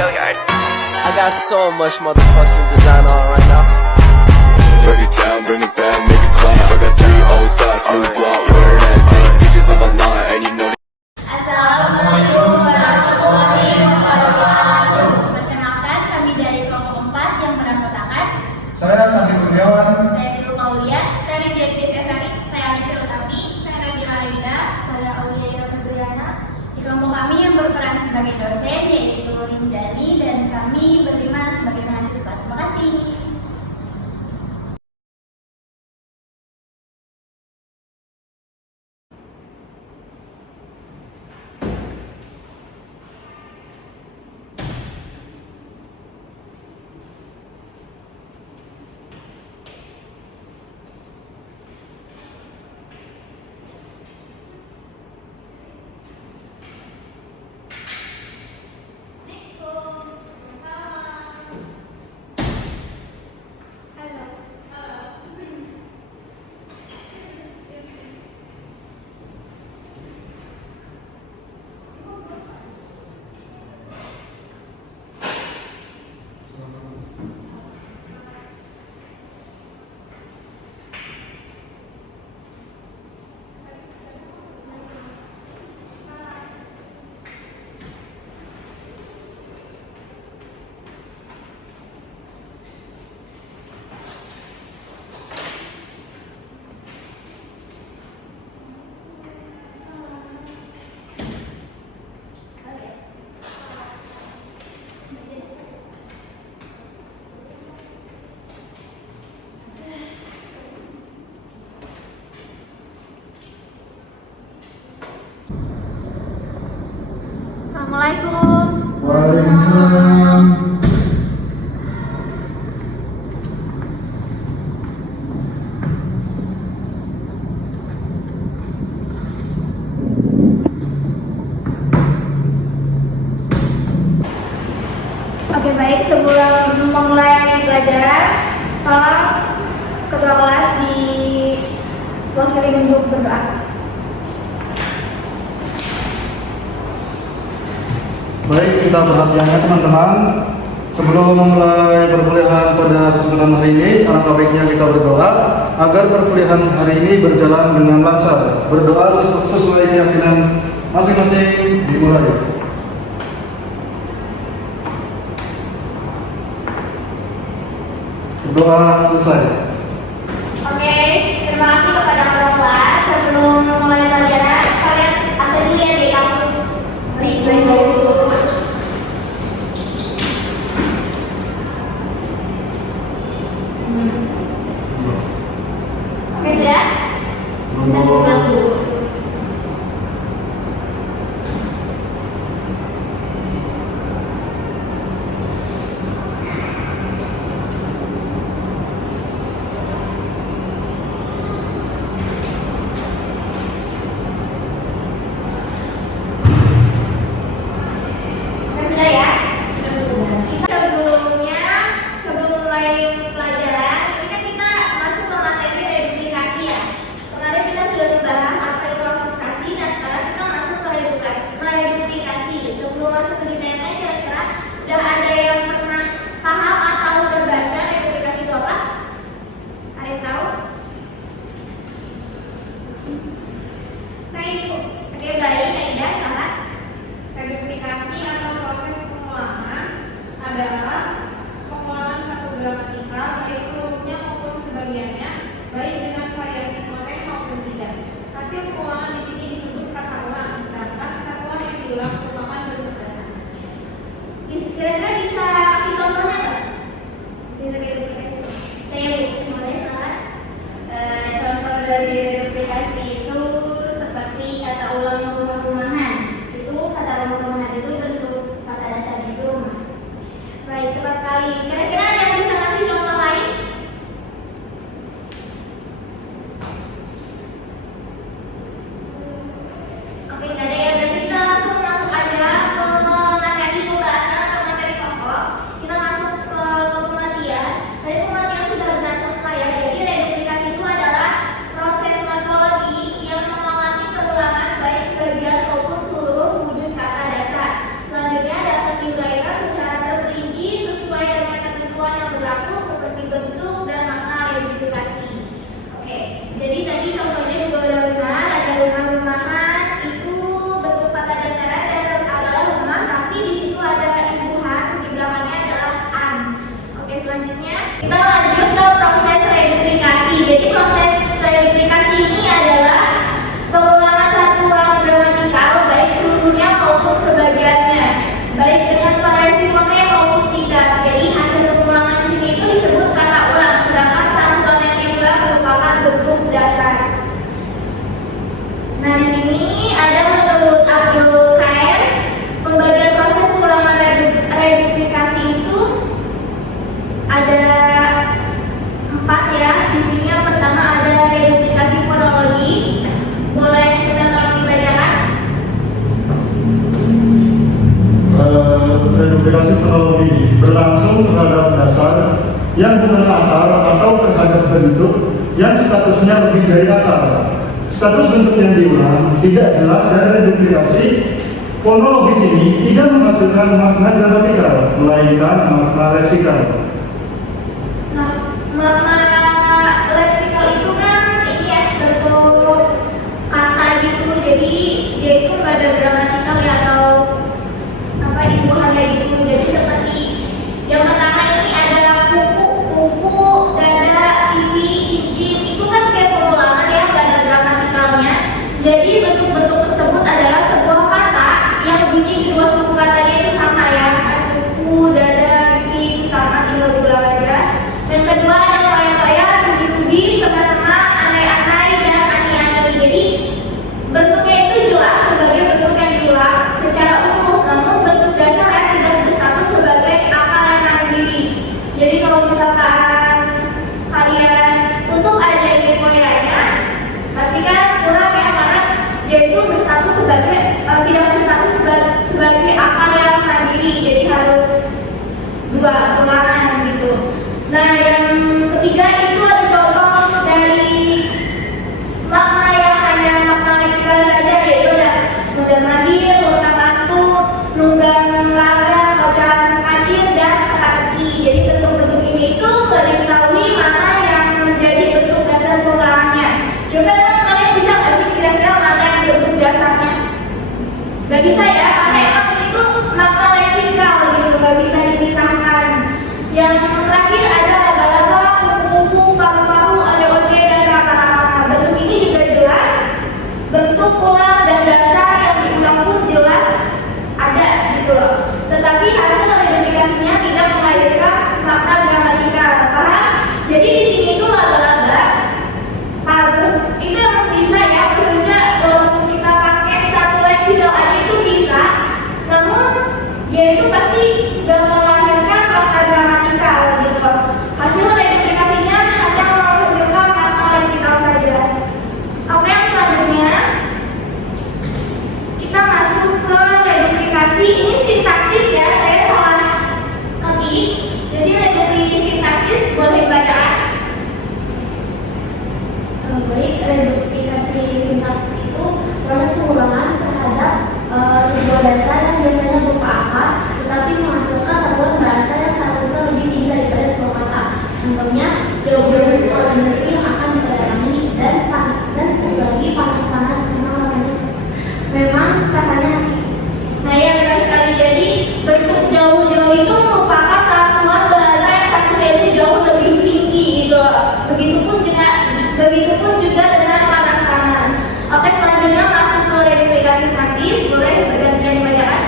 I got so much motherfucking design on right now. Break it down, bring it back, make it clap. I got 3 old thoughts, new block, where that thing. Bitches on my line, and you know. Assalamualaikum warahmatullahi wabarakatuh. Perkenalkan, kami dari kelompok 4 yang beranggotakan. Saya Sandi Kurniawan. Saya Siti Maulia. Saya Rijal Tiasari. Saya Amisya Utami. Saya Nabila Linda. Saya Aulia Ira Febriana. Di kelompok kami yang berperan sebagai dosen yaitu Rinjani dan kami berlima sebagai mahasiswa. Terima kasih. Assalamualaikum. Waalaikumsalam. Oke, baik, sebelum memulai pelajaran, tolong ketua kelas diwakili untuk berdoa. Baik, kita perhatiannya teman-teman. Sebelum memulai perkuliahan pada kesempatan hari ini, alangkah baiknya kita berdoa agar perkuliahan hari ini berjalan dengan lancar. Berdoa sesuai keyakinan masing-masing. Dimulai. Berdoa selesai. Oke, terima kasih kepada ketua kelas. Sebelum memulai pelajaran, kalian absen dulu ya di kampus. Baik. Oke, sudah? Kita pulang dulu. baik dengan variasi fonem maupun tidak. Jadi hasil pengulangan di sini itu disebut kata ulang, sedangkan satu kata yang diulang merupakan bentuk dasar. Nah, di sini ada menurut Abdul Khair, pembagian proses pengulangan reduplikasi itu ada 4 ya. Di sini yang pertama ada reduplikasi fonologi. Boleh kita tolong dibacakan? Reduplikasi fonologi berlangsung terhadap dasar yang bukan akar atau terhadap bentuk yang statusnya lebih dari akar. Status bentuk yang diulang tidak jelas dari reduplikasi fonologis ini tidak menghasilkan makna gramatikal, melainkan makna leksikal. Nah, makna leksikal itu kan ini ya, bentuk kata gitu. Jadi dia itu nggak ada gramatikal ya atau apa imbuhannya gitu. Jadi seperti yang pertama ini ada kuku, dada, pipi, cincin. Itu kan kayak pengulangan ya, nggak ada gramatikalnya. Jadi bentuk-bentuk tersebut adalah sebuah kata yang bunyi kedua suku katanya itu sama ya. Kuku, dada, pipi itu sama, tinggal diulang aja. Yang kedua ada faya-faya, tudi-tudi, senga-senga, anai-anai, dan ani-ani. Jadi bentuknya itu jelas sebagai bentuk yang diulang secara utuh, namun bentuk dasarnya tidak berstatus sebagai akal yang mandiri. Jadi kalau misalkan kalian tutup aja ini foyanya, pastikan kurang ya, karena dia itu berstatus sebagai tidak berstatus sebagai akal yang mandiri. Jadi harus 2 ulangan gitu. Nah, yang ketiga itu ada contoh dari makna yang hanya makna leksikal saja, yaitu ada nunggang mandir, nunggang mantu, nunggang laga, kocan kacir, dan teka-teki. Jadi bentuk-bentuk ini itu nggak diketahui mana yang menjadi bentuk dasar pengulangannya. Coba kalian bisa nggak sih kira-kira mana yang bentuk dasarnya? Nggak bisa ya, karena emang itu makna leksikal gitu, nggak bisa dipisahkan. Yang terakhir ada laba-laba, kupu-kupu, paru-paru, onde-onde, dan rapa-rapa. Bentuk ini juga jelas. Bentuk ulang dan dasar yang diulang pun jelas ada gitu loh. Tetapi hasil reduplikasinya tidak melahirkan makna gramatikal. Paham? Jadi di sini itu laba-laba, paru, itu emang bisa ya. Maksudnya walaupun kita pakai satu leksikal aja itu bisa. Namun dia itu pasti gak melahirkan makna gramatikal gitu. Hasil reduplikasinya hanya menghasilkan makna leksikal saja. Oke, yang selanjutnya kita masuk ke reduplikasi. Ini sintaksis ya, saya salah ketik. Jadi reduplikasi sintaksis boleh dibacakan. Baik, reduplikasi sintaksis itu proses pengulangan terhadap sebuah dasar yang biasanya berupa akar, tetapi menghasilkan satuan bahasa yang seharusnya lebih tinggi daripada sebuah kata. Contohnya, jauh-jauh ordinary yang akan kita dalami, dan satu lagi panas-panas, memang rasanya hati. Nah ya, benar sekali. Jadi bentuk jauh-jauh itu merupakan satuan bahasa yang seharusnya itu jauh lebih tinggi gitu. Begitupun juga dengan panas-panas. Oke, selanjutnya masuk ke reduplikasi sintaksis. Boleh bergantian dibacakan?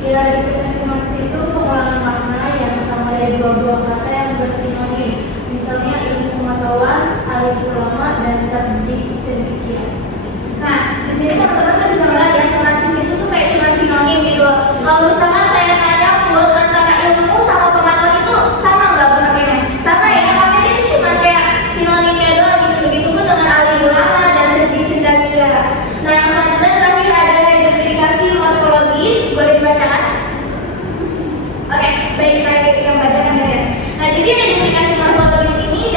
Ya, reduplikasi sintaksis itu pengulangan makna yang sama dari dua buah kata yang bersinonim. Misalnya ilmu pengetahuan, alim ulama, dan cendekia. Nah, di sini teman-teman bisa melihat ya, sintaksis itu tuh kayak cuma sinonim gitu. Kalau misalkan saya tanya buat antara ilmu sama pengetahuan itu sama nggak pengertiannya? Sama ya, karena dia itu cuma kayak sinonimnya doang gitu. Begitupun dengan alim ulama dan cendekia. Nah, yang selanjutnya terakhir ada reduplikasi morfologis. Boleh dibacakan? Oke, baik, saya yang bacakan ya. Nah, jadi reduplikasi morfologis ini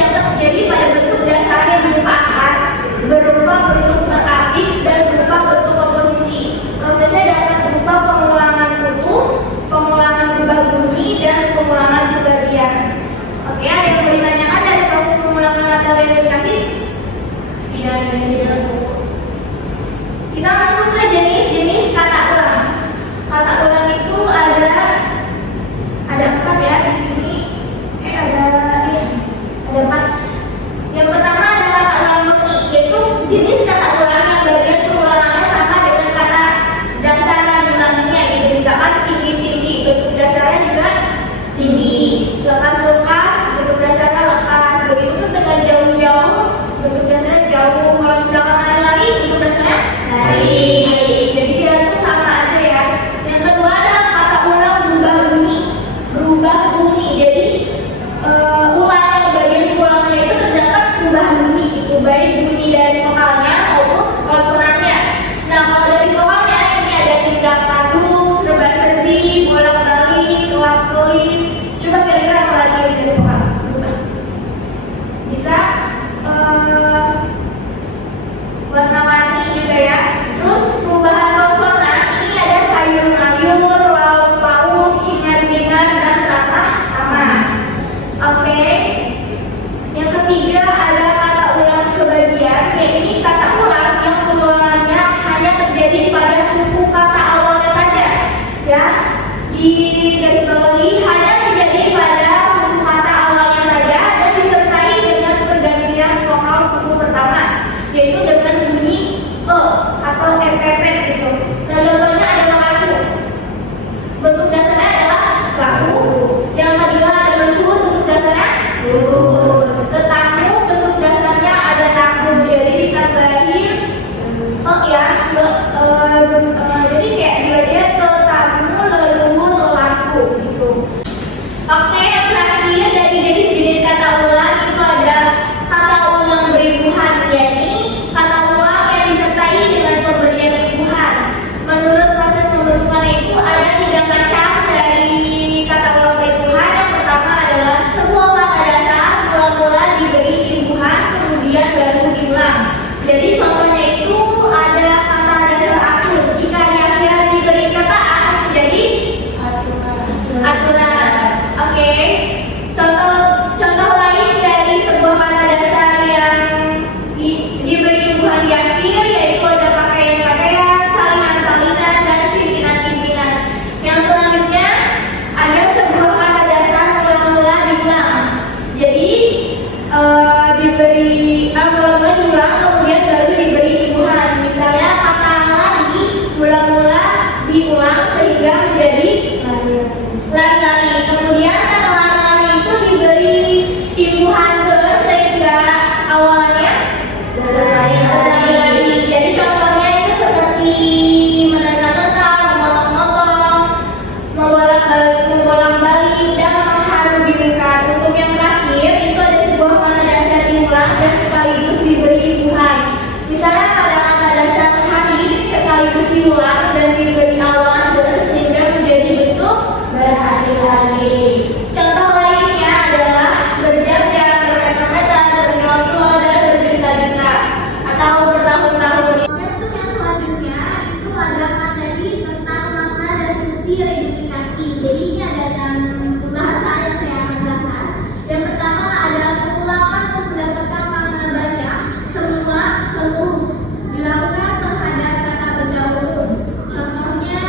versi reduplikasi. Jadi ini ada 6 pembahasan yang saya akan bahas. Yang pertama ada pengulangan untuk mendapatkan makna banyak. Semua seluruh dilakukan terhadap kata benda umum. Contohnya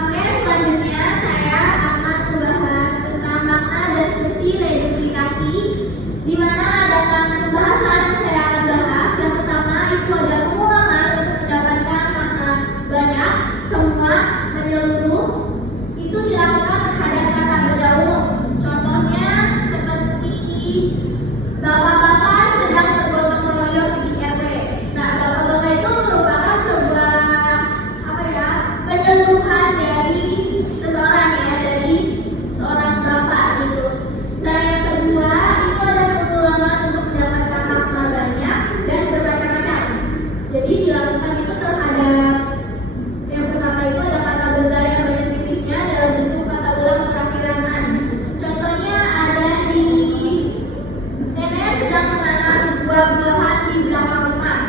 Oke, selanjutnya saya akan membahas tentang makna dan fungsi reduplikasi, di mana ada 6 pembahasan yang saya akan bahas. Yang pertama itu ada pengulangan untuk mendapatkan makna banyak, semua, menyeluruh. Itu dilakukan terhadap kata benda umum. Contohnya seperti bapak-bapak sedang bergotong royong di RW. Nah, bapak-bapak itu merupakan sebuah penyeluruhan dari seseorang ya, dari seorang bapak gitu. Nah, yang kedua itu ada pengulangan untuk mendapatkan makna banyak dan bermacam-macam. Jadi dilakukan itu terhadap yang pertama itu ada kata benda yang banyak jenisnya dalam bentuk kata ulang perakhiran an. Contohnya ada di nenek sedang menanam buah-buahan di belakang rumah.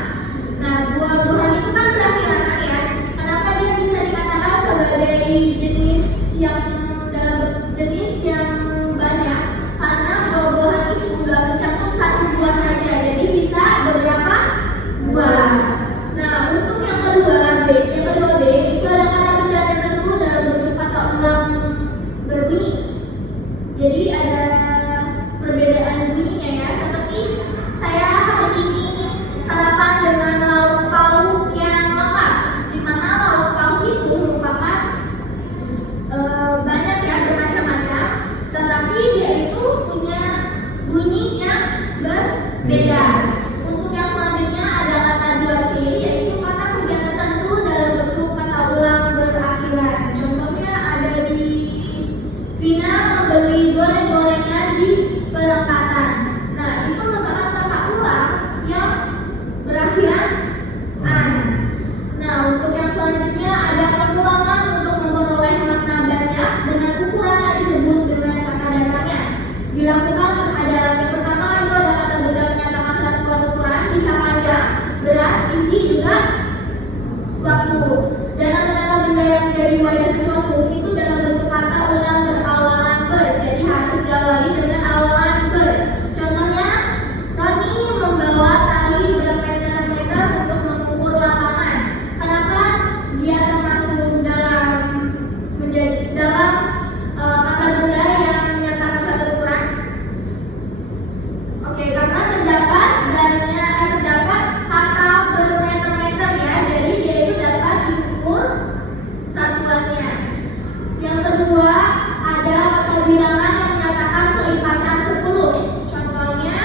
Nah, buah-buahan itu kan perakhiran an ya. Kenapa dia bisa dikatakan sebagai jenis yang banyak? Karena buah-buahan itu nggak mencakup satu buah saja, jadi bisa beberapa buah. Nah, untuk yang kedua B itu ada kata benda tertentu dalam bentuk kata ulang berbunyi. Jadi ada perbedaan bunyinya ya, seperti saya hari ini sarapan dengan lauk pauk yang lengkap, di mana lauk pauk itu merupakan banyak ya, bermacam-macam, tetapi dia itu punya bunyi yang berbeda. Untuk yang selanjutnya ada kata 2C, yaitu kata kerja tertentu dalam bentuk kata ulang berakhiran. Contohnya ada di Vina membeli goreng-gorengan di perempatan. Nah, itu merupakan kata ulang yang berakhiran an. Nah, untuk yang selanjutnya ada pengulangan untuk memperoleh makna banyak dengan ukuran yang disebut dengan kata dasarnya. Dilakukan terhadap yang pertama itu ada kata benda menyatakan satuan ukuran, bisa panjang, berat, isi juga waktu. Dalam kata benda yang menjadi wadah sesuatu itu dalam bentuk kata ulang berawalan ber. Jadi harus diawali dengan awalan ber. Contohnya, Roni membawa tali bermeter-meter untuk mengukur lapangan. Kenapa dia termasuk dalam kata benda yang menyatakan satu ukuran? Oke, karena terdapat kata bermeter-meter ya, jadi dia itu dapat diukur satuannya. Yang kedua ada kata bilangan yang menyatakan kelipatan 10. Contohnya,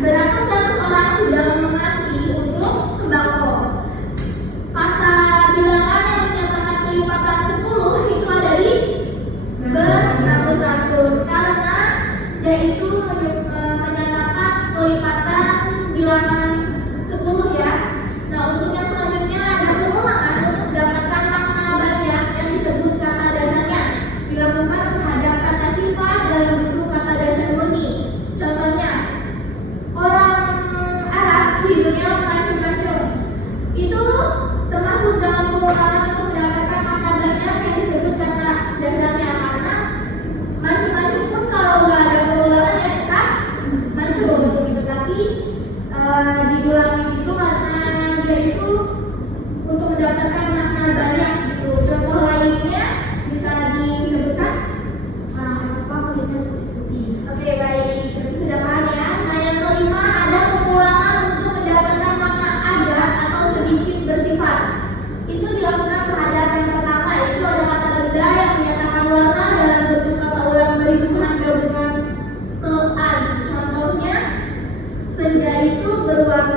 beratus-ratus orang sedang mengantri untuk sembako. Kata bilangan yang menyatakan kelipatan 10 itu ada di beratus-ratus, karena dia itu menyatakan kelipatan bilangan 10 ya. Nah, untuk yang selanjutnya ada pengulangan untuk mendapatkan makna banyak yang disebut kata dasarnya. Dilakukan terhadap kata sifat dalam bentuk kata dasar murni. Contohnya, orang Arab hidungnya mancung-mancung. Itu termasuk dalam pengulangan untuk mendapatkan makna banyak yang disebut kata dasarnya, karena mancung-mancung pun kalau nggak ada pengulangan ya kita mancung gitu. Tapi diulangi itu karena dia itu untuk mendapatkan makna banyak gitu. Contoh lainnya bisa disebutkan Oke, baik, berarti sudah paham ya. Nah, yang kelima ada pengulangan untuk mendapatkan makna ada atau sedikit bersifat. Itu dilakukan terhadap yang pertama, itu ada kata benda yang menyatakan warna dalam bentuk kata ulang beribuan gabungan ke an. Contohnya, senja itu berwarna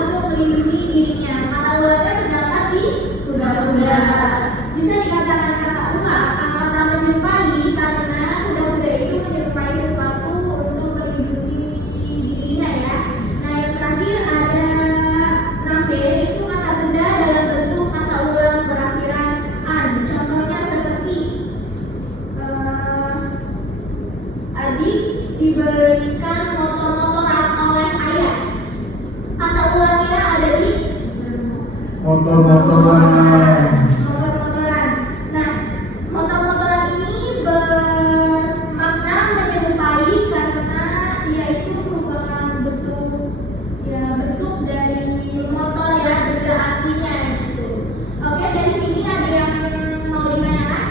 untuk melindungi dirinya. Kata ulangnya terdapat di kuda-kuda. Bisa dikatakan kata ulang kata menyerupai karena kuda-kuda itu menyerupai sesuatu untuk melindungi dirinya ya. Nah yang terakhir ada nambe, itu kata benda dalam bentuk kata ulang berakhiran an. Contohnya seperti adik diberikan motor-motoran oleh ayah. Kata ulangnya ada di Motor-motoran. motor-motoran. Nah, motor-motoran ini bermakna menyerupai karena ia itu merupakan bentuk dari motor ya, benda artinya gitu. Oke, dari sini ada yang mau ditanyakan?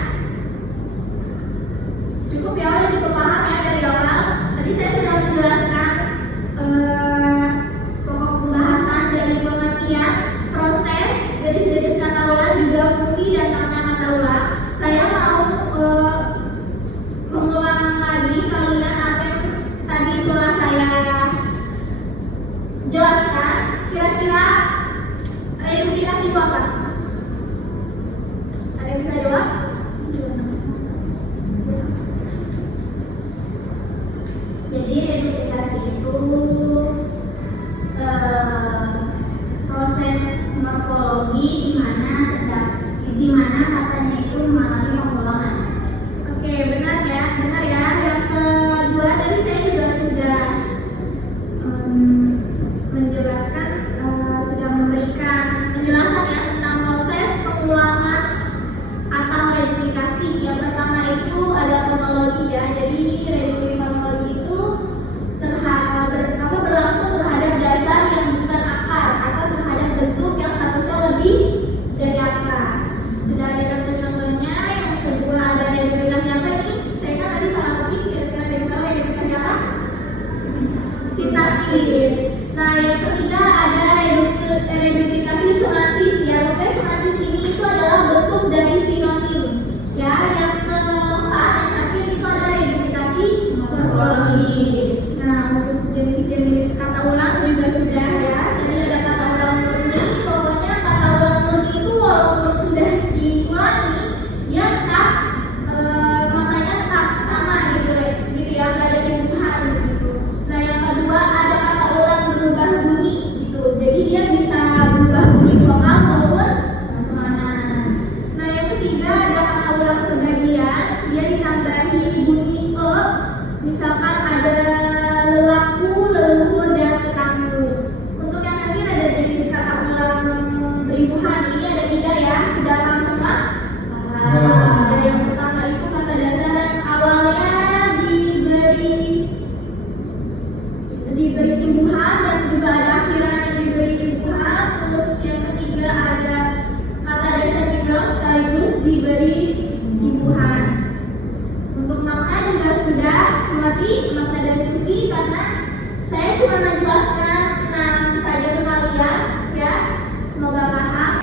Cukup ya, udah cukup paham ya dari awal. Tadi saya sudah menjelaskan pokok pembahasan dari pengertian, proses, jenis-jenis kata ulang, juga fungsi dan makna kata ulang. Saya mau mengulang lagi kalian apa yang tadi telah saya jelaskan. Kira-kira reduplifikasi itu apa? Ada yang bisa jawab? Jadi reduplikasi itu proses morfologi di mana katanya itu mengalami pengulangan. Oke, benar ya. Yang kedua tadi saya juga sudah menjelaskan, sudah memberikan penjelasan ya tentang proses pengulangan atau reduplikasi. Yang pertama itu ada fonologi ya. Jadi reduplikasi itu berlangsung terhadap dasar yang bukan akar atau terhadap bentuk yang statusnya lebih dari akar. Sudah ada contoh-contohnya. Yang kedua ada reduplikasi apa ini? Saya kan tadi salah ketik, kira-kira ada yang tahu reduplikasi apa? Sintaksis. Nah yang ketiga ada reduplikasi semantis ya. Pokoknya semantis ini itu adalah bentuk dari sinonim ya. Yang keempat, yang terakhir itu ada reduplikasi morfologis. Nah untuk jenis-jenis kata ulang juga sudah ya. Tadi ada kata ulang murni. Pokoknya kata ulang murni itu walaupun sudah diulangi, dia tetap maknanya tetap sama gitu ya, nggak ada perubahan gitu. Nah yang kedua ada kata ulang berubah bunyi gitu. Jadi dia bisa berubah bunyi vokal maupun konsonan. Nah yang ketiga ada kata ulang sebagian, dia ditambahi bunyi e. Misalkan ada lelaku, leluhur, dan tetanggu. Untuk yang terakhir ada jenis kata ulang beribuhan. Ini ada 3 ya. Sudah paham semua? Dari yang pertama itu kata dasar dan awalnya diberi imbuhan dan juga ada akhiran yang diberi imbuhan. Terus yang ketiga ada kata dasar tunggal sekaligus diberi imbuhan. Untuk makna juga sudah mengerti makna dan fungsi karena saya cuma menjelaskan 6 saja ke kalian ya. Semoga paham.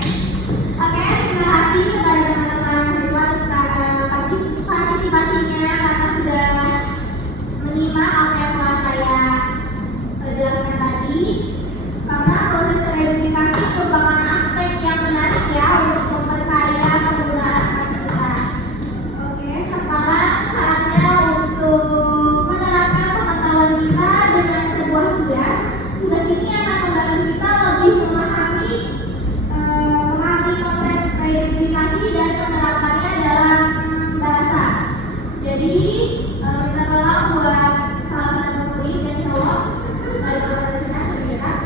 Oke, terima kasih kepada teman-teman mahasiswa atas partisipasinya karena sudah menyimak apa yang telah saya jelaskan tadi. Karena proses reduplikasi merupakan aspek yang menarik ya untuk memperkaya penggunaan kata kita. Oke, sekarang saatnya untuk menerapkan pengetahuan kita dengan sebuah tugas. Tugas ini akan membantu kita lebih memahami konsep reduplikasi dan penerapannya dalam bahasa. Jadi minta tolong buat salah satu murid dan cowok dari Indonesia sekitar.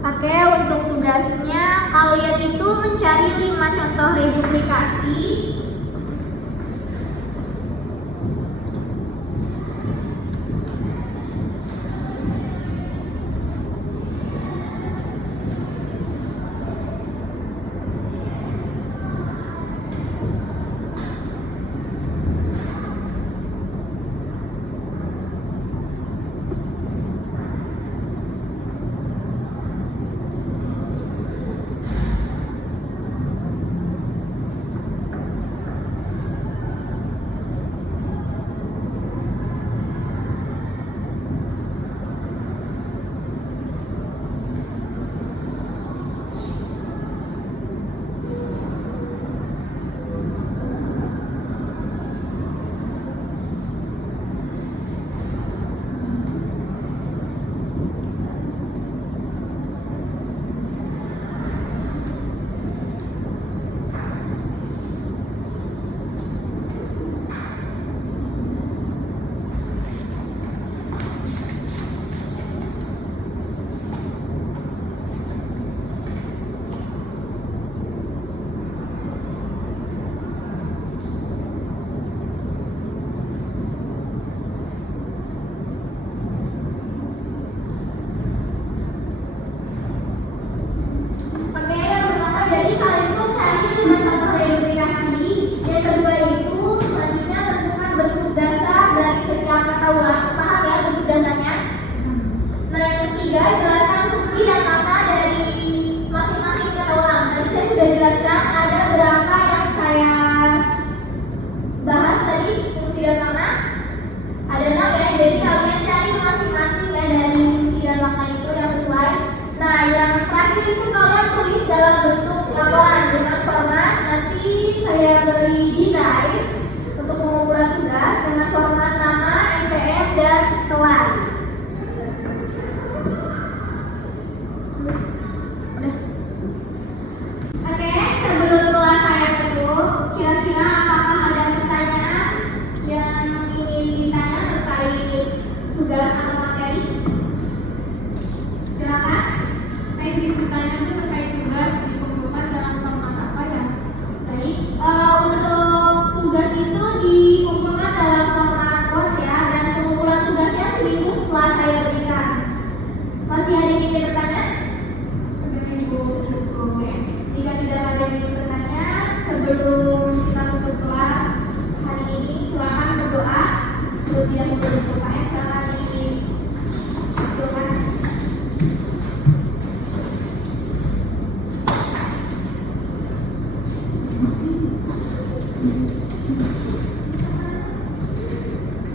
Oke, untuk tugasnya kalian itu mencari 5 contoh reduplikasi.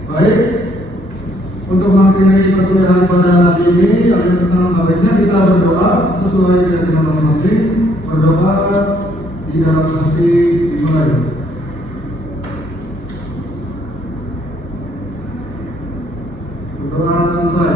Baik, untuk mengakhiri perkuliahan pada hari ini, akhir pertama baiknya kita berdoa sesuai keyakinan masing-masing. Berdoa di dalam hati dimulai. Berdoa selesai.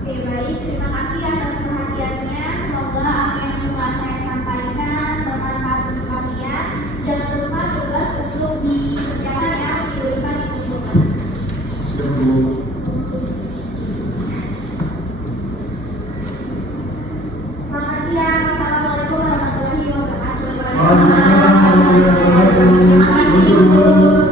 Oke, baik. Terima kasih atas perhatiannya. Semoga apa yang telah saya sampaikan bermanfaat untuk kalian. Jangan lupa tugas untuk dikerjakan ya minggu depan dikumpulkan. Siap, Bu. Selamat siang. Assalamualaikum warahmatullahi wabarakatuh. Waalaikumsalam warahmatullahi wabarakatuh. Terima kasih, Bu.